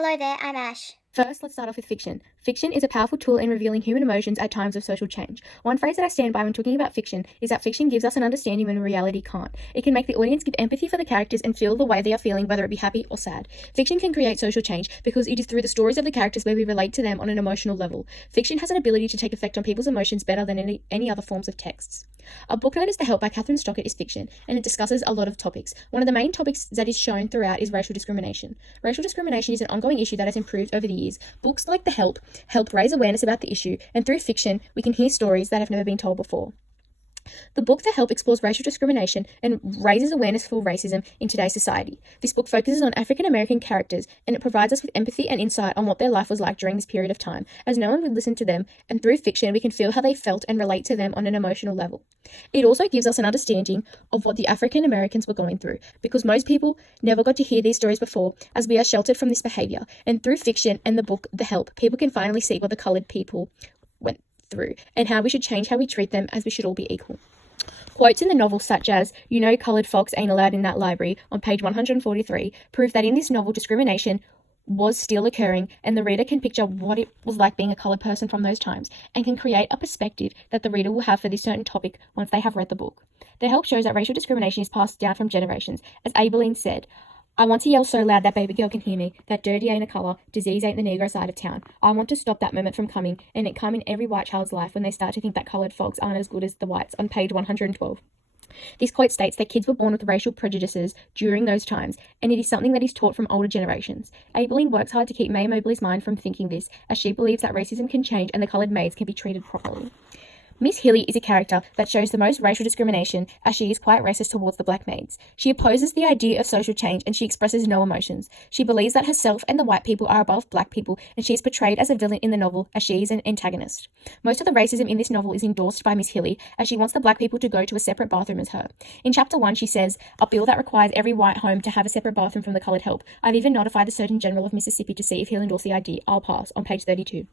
Hello there, I'm Ash. First, let's start off with fiction. Fiction is a powerful tool in revealing human emotions at times of social change. One phrase that I stand by when talking about fiction is that fiction gives us an understanding when reality can't. It can make the audience give empathy for the characters and feel the way they are feeling, whether it be happy or sad. Fiction can create social change because it is through the stories of the characters where we relate to them on an emotional level. Fiction has an ability to take effect on people's emotions better than any other forms of texts. A book known as The Help by Kathryn Stockett is fiction, and it discusses a lot of topics. One of the main topics that is shown throughout is racial discrimination. Racial discrimination is an ongoing issue that has improved over the years. Books like The Help raise awareness about the issue, and through fiction, we can hear stories that have never been told before. The book The Help explores racial discrimination and raises awareness for racism in today's society. This book focuses on African American characters, and it provides us with empathy and insight on what their life was like during this period of time, as no one would listen to them, and through fiction we can feel how they felt and relate to them on an emotional level. It also gives us an understanding of what the African Americans were going through, because most people never got to hear these stories before, as we are sheltered from this behavior, and through fiction and the book The Help, people can finally see what the colored people went through and how we should change how we treat them, as we should all be equal. Quotes in the novel such as, "You know coloured folks ain't allowed in that library," on page 143, prove that in this novel discrimination was still occurring, and the reader can picture what it was like being a coloured person from those times, and can create a perspective that the reader will have for this certain topic once they have read the book. The Help shows that racial discrimination is passed down from generations. As Aileen said, "I want to yell so loud that baby girl can hear me, that dirty ain't a colour, disease ain't the Negro side of town. I want to stop that moment from coming, and it come in every white child's life when they start to think that coloured folks aren't as good as the whites," on page 112. This quote states that kids were born with racial prejudices during those times, and it is something that is taught from older generations. Aileen works hard to keep Mae Mobley's mind from thinking this, as she believes that racism can change and the coloured maids can be treated properly. Miss Hilly is a character that shows the most racial discrimination, as she is quite racist towards the black maids. She opposes the idea of social change, and she expresses no emotions. She believes that herself and the white people are above black people, and she is portrayed as a villain in the novel, as she is an antagonist. Most of the racism in this novel is endorsed by Miss Hilly, as she wants the black people to go to a separate bathroom as her. In chapter 1, she says, "A bill that requires every white home to have a separate bathroom from the coloured help. I've even notified the Surgeon General of Mississippi to see if he'll endorse the idea. I'll pass," on page 32.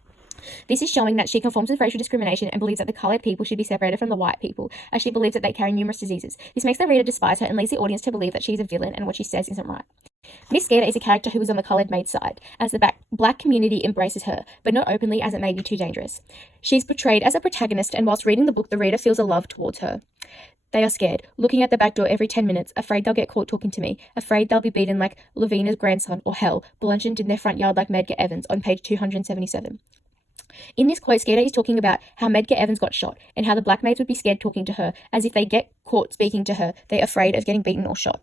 This is showing that she conforms with racial discrimination and believes that the coloured people should be separated from the white people, as she believes that they carry numerous diseases. This makes the reader despise her and leads the audience to believe that she is a villain and what she says isn't right. Miss Skeeter is a character who is on the coloured maid's side, as the black community embraces her, but not openly, as it may be too dangerous. She's portrayed as a protagonist, and whilst reading the book, the reader feels a love towards her. They are scared, looking at the back door every 10 minutes, afraid they'll get caught talking to me, afraid they'll be beaten like Lavina's grandson, or hell, bludgeoned in their front yard like Medgar Evans, on page 277. In this quote, Skeeter is talking about how Medgar Evans got shot, and how the black maids would be scared talking to her, as if they get caught speaking to her, they're afraid of getting beaten or shot.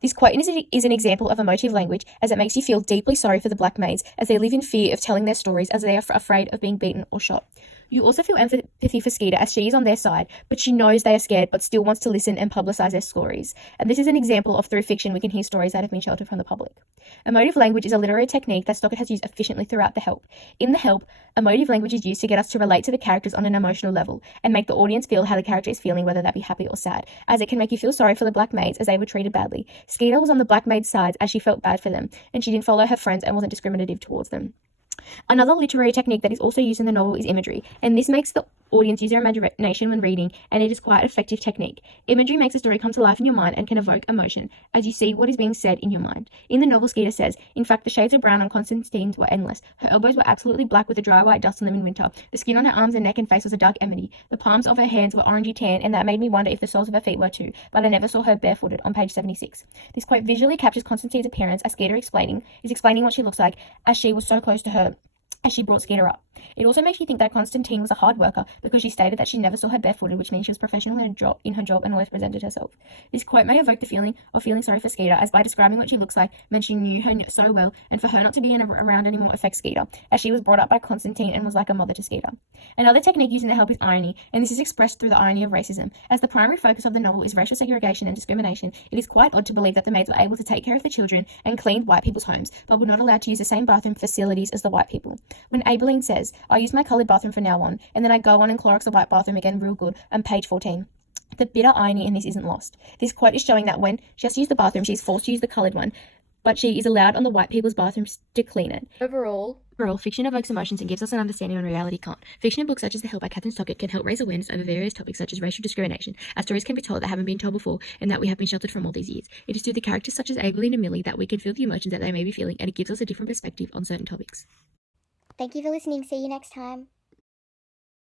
This quote is an example of emotive language, as it makes you feel deeply sorry for the black maids, as they live in fear of telling their stories, as they are afraid of being beaten or shot. You also feel empathy for Skeeter, as she is on their side, but she knows they are scared, but still wants to listen and publicise their stories. And this is an example of, through fiction, we can hear stories that have been sheltered from the public. Emotive language is a literary technique that Stockett has used efficiently throughout The Help. In The Help, emotive language is used to get us to relate to the characters on an emotional level, and make the audience feel how the character is feeling, whether that be happy or sad, as it can make you feel sorry for the black maids, as they were treated badly. Skeeter was on the black maids' side, as she felt bad for them, and she didn't follow her friends and wasn't discriminative towards them. Another literary technique that is also used in the novel is imagery, and this makes the audience use their imagination when reading, and it is quite an effective technique. Imagery makes a story come to life in your mind and can evoke emotion, as you see what is being said in your mind. In the novel, Skeeter says, "In fact, the shades of brown on Constantine's were endless. Her elbows were absolutely black with a dry white dust on them in winter. The skin on her arms and neck and face was a dark ebony. The palms of her hands were orangey tan, and that made me wonder if the soles of her feet were too, but I never saw her barefooted," on page 76. This quote visually captures Constantine's appearance, as Skeeter is explaining what she looks like, as she was so close to her as she brought Skeeter up. It also makes you think that Constantine was a hard worker, because she stated that she never saw her barefooted, which means she was professional in her job and always presented herself. This quote may evoke the feeling of feeling sorry for Skeeter, as by describing what she looks like meant she knew her so well, and for her not to be around anymore affects Skeeter, as she was brought up by Constantine and was like a mother to Skeeter. Another technique used in The Help is irony, and this is expressed through the irony of racism. As the primary focus of the novel is racial segregation and discrimination, it is quite odd to believe that the maids were able to take care of the children and clean white people's homes, but were not allowed to use the same bathroom facilities as the white people. When Aileen says, "I use my coloured bathroom from now on, and then I go on and Clorox the white bathroom again real good," on page 14. The bitter irony in this isn't lost. This quote is showing that when she has to use the bathroom, she is forced to use the coloured one, but she is allowed on the white people's bathrooms to clean it. Overall, Overall, fiction evokes emotions and gives us an understanding when reality can't. Fiction in books such as The Hill by Kathryn Stockett can help raise awareness over various topics such as racial discrimination, as stories can be told that haven't been told before and that we have been sheltered from all these years. It is through the characters such as Aileen and Millie that we can feel the emotions that they may be feeling, and it gives us a different perspective on certain topics. Thank you for listening. See you next time.